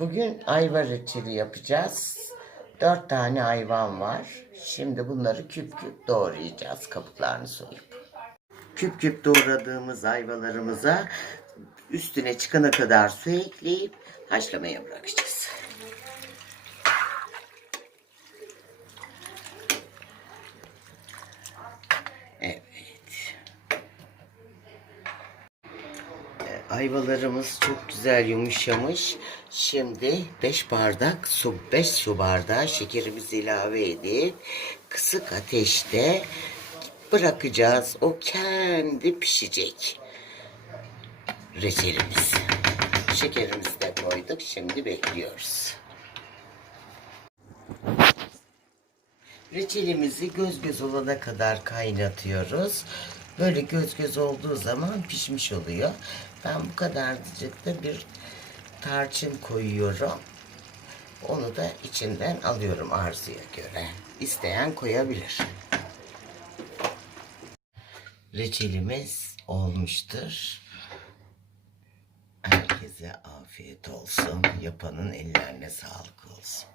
Bugün ayva reçeli yapacağız. Dört tane ayvan var. Şimdi bunları küp küp doğrayacağız kabuklarını soyup. Küp küp doğradığımız ayvalarımıza üstüne çıkana kadar su ekleyip haşlamaya bırakacağız. Evet. Ayvalarımız çok güzel yumuşamış. Şimdi 5 bardak su, 5 su bardağı şekerimizi ilave edip kısık ateşte bırakacağız. O kendi pişecek. Reçelimiz. Şekerimizi de koyduk. Şimdi bekliyoruz. Reçelimizi göz göz olana kadar kaynatıyoruz. Böyle göz göz olduğu zaman pişmiş oluyor. Ben bu kadarcık bir tarçın koyuyorum. Onu da içinden alıyorum arzuya göre. İsteyen koyabilir. Reçelimiz olmuştur. Herkese afiyet olsun. Yapanın ellerine sağlık olsun.